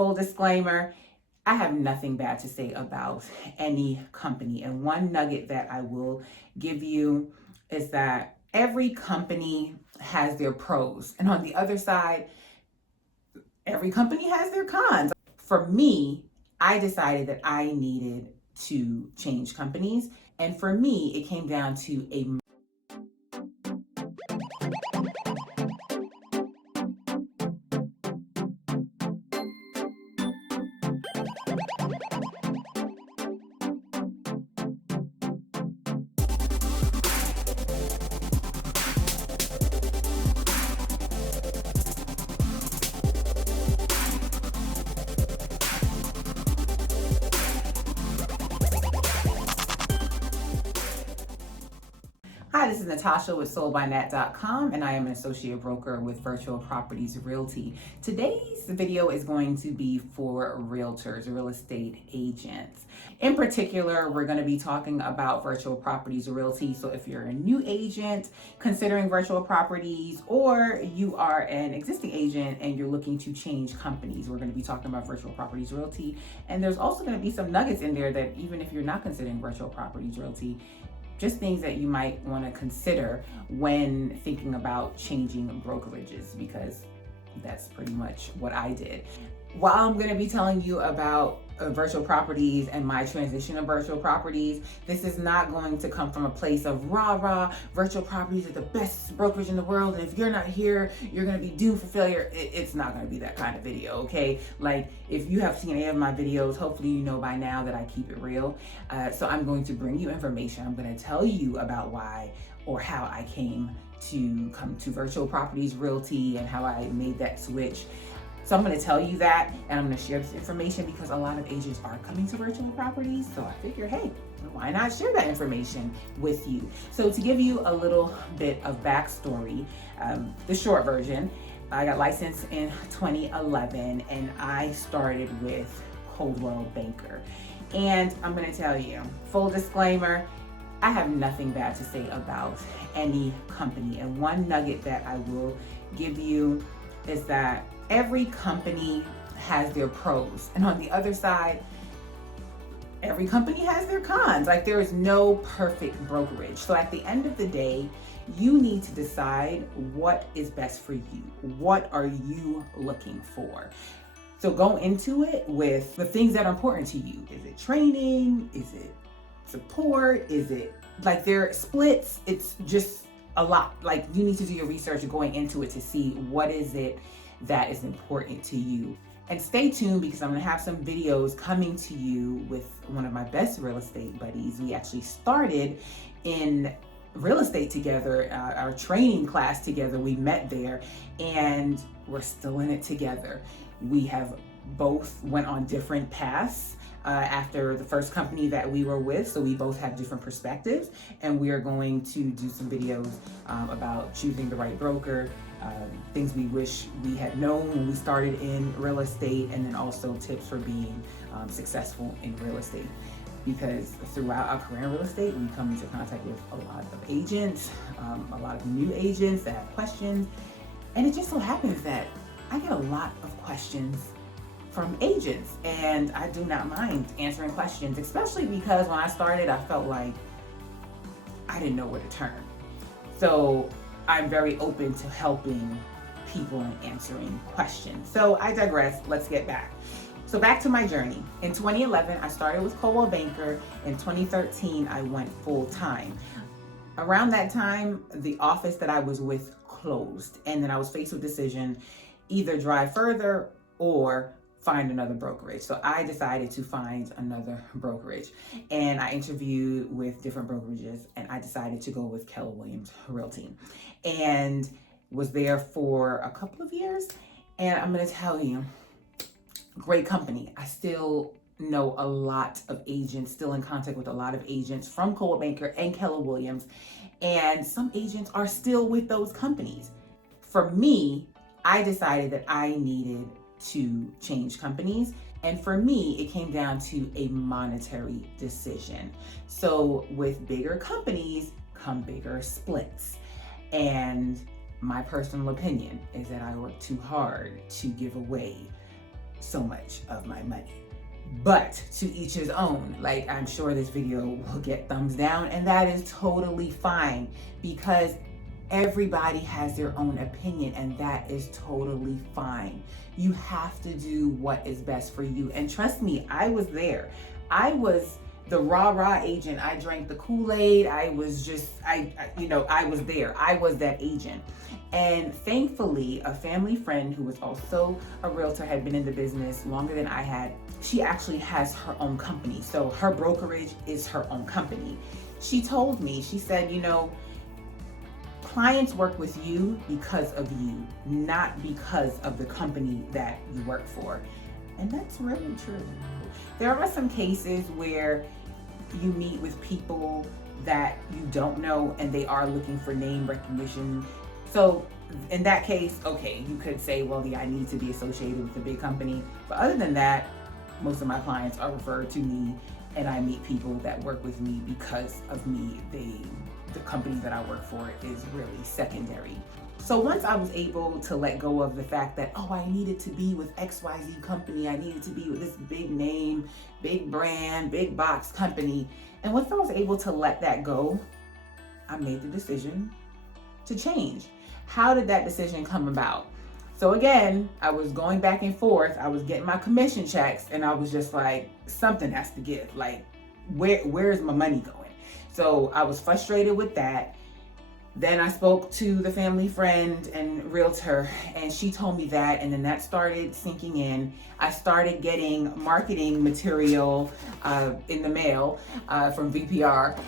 Full disclaimer, I have nothing bad to say about any company. And one nugget that I will give you is that every company has their pros. And on the other side, every company has their cons. For me, I decided that I needed to change companies. And for me, it came down to a Hi, this is Natasha with soldbynat.com, and I am an associate broker with Virtual Properties Realty. Today's video is going to be for realtors, real estate agents. In particular, we're going to be talking about Virtual Properties Realty. So if you're a new agent considering virtual properties, or you are an existing agent and you're looking to change companies, we're going to be talking about Virtual Properties Realty. And there's also going to be some nuggets in there that even if you're not considering Virtual Properties Realty, just things that you might want to consider when thinking about changing brokerages, because that's pretty much what I did. While I'm going to be telling you about virtual properties and my transition of virtual properties, this is not going to come from a place of rah, virtual properties are the best brokerage in the world, and if you're not here, you're going to be doomed for failure. It's not going to be that kind of video, okay? Like, if you have seen any of my videos, hopefully you know by now that I keep it real. So I'm going to bring you information. I'm going to tell you about why or how I came to come to Virtual Properties Realty and how I made that switch. So I'm going to tell you that, and I'm going to share this information because a lot of agents are coming to virtual properties. So I figured, hey, why not share that information with you? So to give you a little bit of backstory, the short version, I got licensed in 2011 and I started with Coldwell Banker. And I'm going to tell you, full disclaimer, I have nothing bad to say about any company. And one nugget that I will give you is that every company has their pros. And on the other side, every company has their cons. Like, there is no perfect brokerage. So at the end of the day, you need to decide what is best for you. What are you looking for? So go into it with the things that are important to you. Is it training? Is it support? Is it, like, there splits? It's just a lot. Like, you need to do your research going into it to see what is it that is important to you. And stay tuned, because I'm going to have some videos coming to you with one of my best real estate buddies. We actually started in real estate together, our training class together. We met there and we're still in it together. We have both went on different paths after the first company that we were with, so we both have different perspectives, and we are going to do some videos about choosing the right broker, things we wish we had known when we started in real estate, and then also tips for being successful in real estate. Because throughout our career in real estate, we come into contact with a lot of agents, a lot of new agents that have questions, and it just so happens that I get a lot of questions from agents, and I do not mind answering questions, especially because when I started, I felt like I didn't know where to turn. So I'm very open to helping people and answering questions. So I digress. Let's get back. So back to my journey. In 2011, I started with Coldwell Banker. In 2013, I went full time. Around that time, the office that I was with closed, and then I was faced with a decision, either drive further or find another brokerage. So I decided to find another brokerage, and I interviewed with different brokerages, and I decided to go with Keller Williams Realty, and was there for a couple of years. And I'm going to tell you, great company. I still know a lot of agents, still in contact with a lot of agents from Coldwell Banker and Keller Williams, and some agents are still with those companies. For me, I decided that I needed to change companies. And for me, it came down to a monetary decision. So with bigger companies come bigger splits. And my personal opinion is that I work too hard to give away so much of my money. But to each his own. Like, I'm sure this video will get thumbs down, and that is totally fine, because everybody has their own opinion, and that is totally fine. You have to do what is best for you. And trust me, I was there. I was the rah-rah agent. I drank the Kool-Aid. I was there. I was that agent. And thankfully, a family friend who was also a realtor, had been in the business longer than I had. She actually has her own company. So her brokerage is her own company. She told me, she said, clients work with you because of you, not because of the company that you work for. And that's really true. There are some cases where you meet with people that you don't know and they are looking for name recognition. So in that case, okay, you could say, well, yeah, I need to be associated with a big company. But other than that, most of my clients are referred to me, and I meet people that work with me because of me. The company that I work for is really secondary. So once I was able to let go of the fact that, oh, I needed to be with XYZ company, I needed to be with this big name, big brand, big box company. And once I was able to let that go, I made the decision to change. How did that decision come about? So again, I was going back and forth. I was getting my commission checks, and I was just like, something has to give. Like, where's my money going? So I was frustrated with that. Then I spoke to the family friend and realtor, and she told me that, and then that started sinking in. I started getting marketing material in the mail from VPR,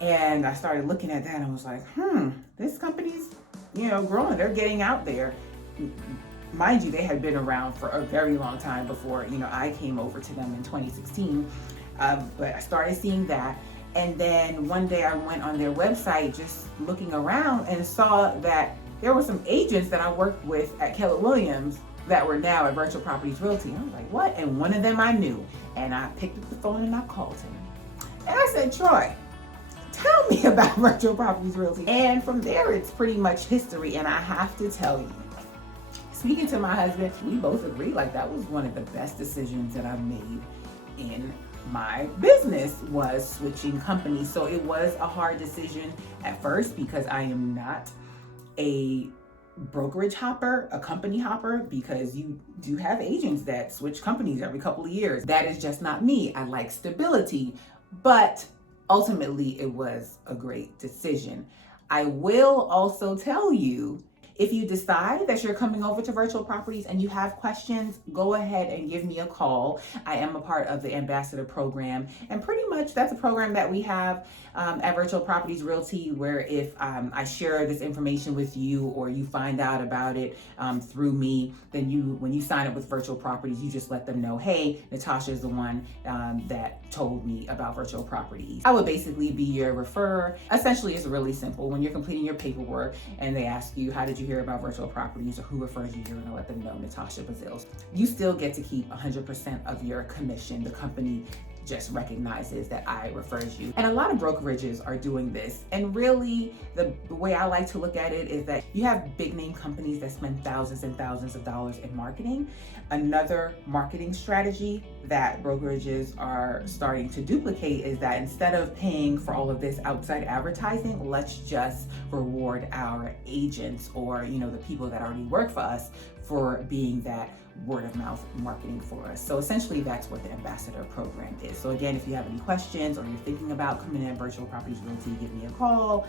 and I started looking at that, and I was like, this company's, growing. They're getting out there. Mind you, they had been around for a very long time before, I came over to them in 2016. But I started seeing that. And then one day I went on their website just looking around and saw that there were some agents that I worked with at Keller Williams that were now at Virtual Properties Realty. And I was like, what? And one of them I knew. And I picked up the phone and I called him. And I said, Troy, tell me about Virtual Properties Realty. And from there, it's pretty much history. And I have to tell you, speaking to my husband, we both agreed, like, that was one of the best decisions that I've made in my business, was switching companies. So it was a hard decision at first, because I am not a brokerage hopper, a company hopper, because you do have agents that switch companies every couple of years. That is just not me. I like stability, but ultimately it was a great decision. I will also tell you, if you decide that you're coming over to Virtual Properties and you have questions, go ahead and give me a call. I am a part of the Ambassador Program, and pretty much that's a program that we have at Virtual Properties Realty, where if I share this information with you, or you find out about it through me, then when you sign up with Virtual Properties, you just let them know, hey, Natasha is the one that told me about Virtual Properties. I would basically be your referrer. Essentially, it's really simple. When you're completing your paperwork and they ask you, how did you hear about Virtual Properties, or who refers you, you're gonna let them know Natasha Bazile. You still get to keep 100% of your commission. The company just recognizes that I referred you. And a lot of brokerages are doing this. And really, the way I like to look at it is that you have big name companies that spend thousands and thousands of dollars in marketing. Another marketing strategy that brokerages are starting to duplicate is that instead of paying for all of this outside advertising, let's just reward our agents, or the people that already work for us, for being that word of mouth marketing for us. So essentially, that's what the Ambassador Program is. So again, if you have any questions, or you're thinking about coming in Virtual Properties Realty, give me a call,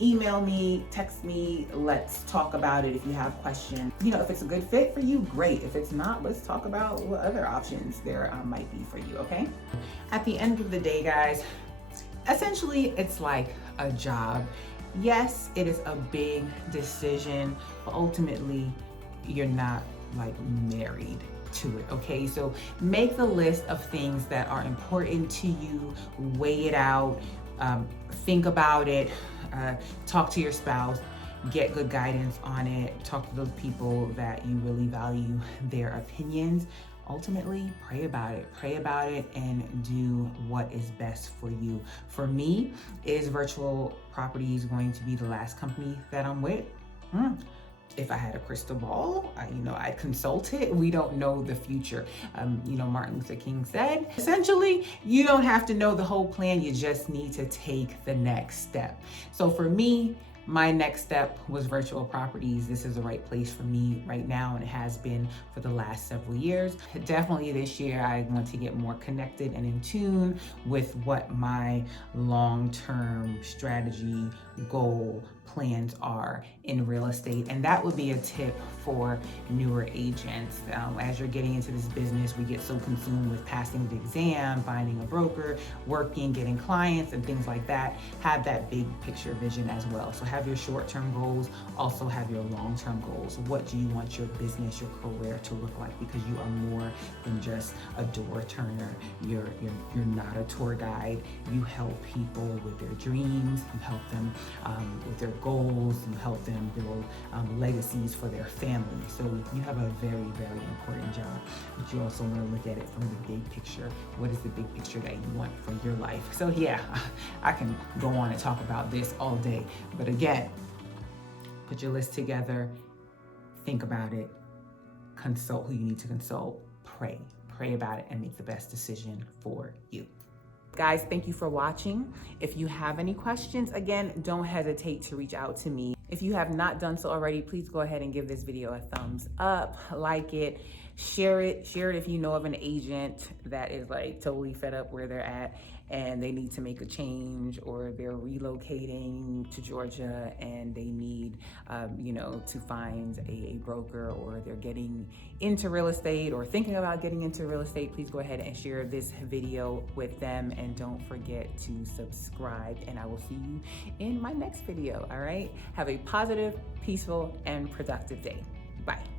email me, text me, let's talk about it. If you have questions, if it's a good fit for you, great. If it's not, let's talk about what other options there might be for you, okay? At the end of the day, guys, essentially, it's like a job. Yes, it is a big decision, but ultimately, you're not like married to it, okay? So make the list of things that are important to you, weigh it out, think about it, talk to your spouse, get good guidance on it, talk to those people that you really value their opinions. Ultimately, pray about it, and do what is best for you. For me, is Virtual Properties going to be the last company that I'm with? if I had a crystal ball, I'd consult it. We don't know the future. Martin Luther King said, essentially, you don't have to know the whole plan. You just need to take the next step. So for me, my next step was virtual properties. This is the right place for me right now, and it has been for the last several years. Definitely this year, I want to get more connected and in tune with what my long-term strategy, goal, plans are in real estate. And that would be a tip for newer agents. As you're getting into this business, we get so consumed with passing the exam, finding a broker, working, getting clients, and things like that. Have that big picture vision as well. So have your short-term goals, also have your long-term goals. What do you want your business, your career to look like? Because you are more than just a door turner. You're not a tour guide. You help people with their dreams. You help them with their goals. You help them build legacies for their family. So you have a very, very important job, but you also want to look at it from the big picture. What is the big picture that you want for your life? So yeah, I can go on and talk about this all day, but again, put your list together, think about it, consult who you need to consult, pray about it, and make the best decision for you. Guys, thank you for watching. If you have any questions, again, don't hesitate to reach out to me. If you have not done so already, please go ahead and give this video a thumbs up, like it, share it if you know of an agent that is like totally fed up where they're at and they need to make a change, or they're relocating to Georgia and they need to find a broker, or they're getting into real estate or thinking about getting into real estate. Please go ahead and share this video with them, and don't forget to subscribe, and I will see you in my next video. All right, have a positive, peaceful, and productive day. Bye.